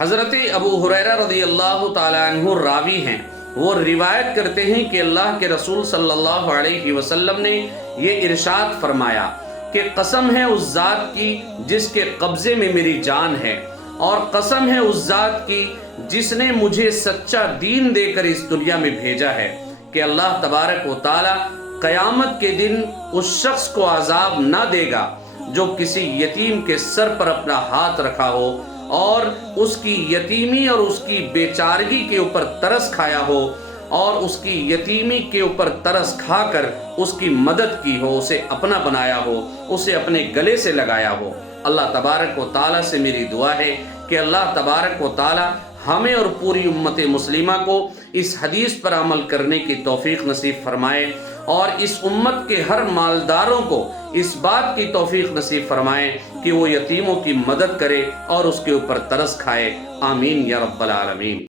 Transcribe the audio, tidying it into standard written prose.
حضرت ابو ہریرہ رضی اللہ تعالیٰ عنہ راوی ہیں، وہ روایت کرتے ہیں کہ اللہ کے رسول صلی اللہ علیہ وسلم نے یہ ارشاد فرمایا کہ قسم ہے اس ذات کی جس کے قبضے میں میری جان ہے، اور قسم ہے اس ذات کی جس نے مجھے سچا دین دے کر اس دنیا میں بھیجا ہے، کہ اللہ تبارک و تعالی قیامت کے دن اس شخص کو عذاب نہ دے گا جو کسی یتیم کے سر پر اپنا ہاتھ رکھا ہو اور اس کی یتیمی اور اس کی بیچارگی کے اوپر ترس کھایا ہو، اور اس کی یتیمی کے اوپر ترس کھا کر اس کی مدد کی ہو، اسے اپنا بنایا ہو، اسے اپنے گلے سے لگایا ہو۔ اللہ تبارک و تعالیٰ سے میری دعا ہے کہ اللہ تبارک و تعالیٰ ہمیں اور پوری امت مسلمہ کو اس حدیث پر عمل کرنے کی توفیق نصیب فرمائے، اور اس امت کے ہر مالداروں کو اس بات کی توفیق نصیب فرمائے کہ وہ یتیموں کی مدد کرے اور اس کے اوپر ترس کھائے۔ آمین یا رب العالمین۔